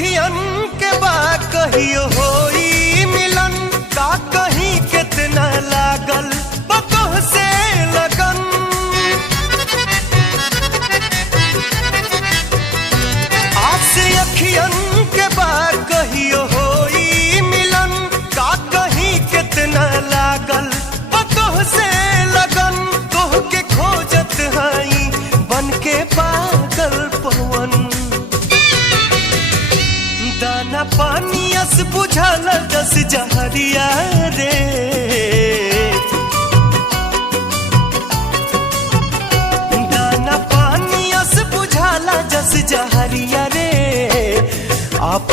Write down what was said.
अखियन के बा कहियो होई मिलन, का कहीं कितना लागल बतोह से लगन। आस अखियन के बा कहियो होई मिलन, का कहीं कितना लागल बतोह से लगन। तोह के खोजत हई बन के पागल पवन, दाना पानी अस बुझल दस जहरिया रे। दाना पानी अस बुझाला दस जहरिया रे। आप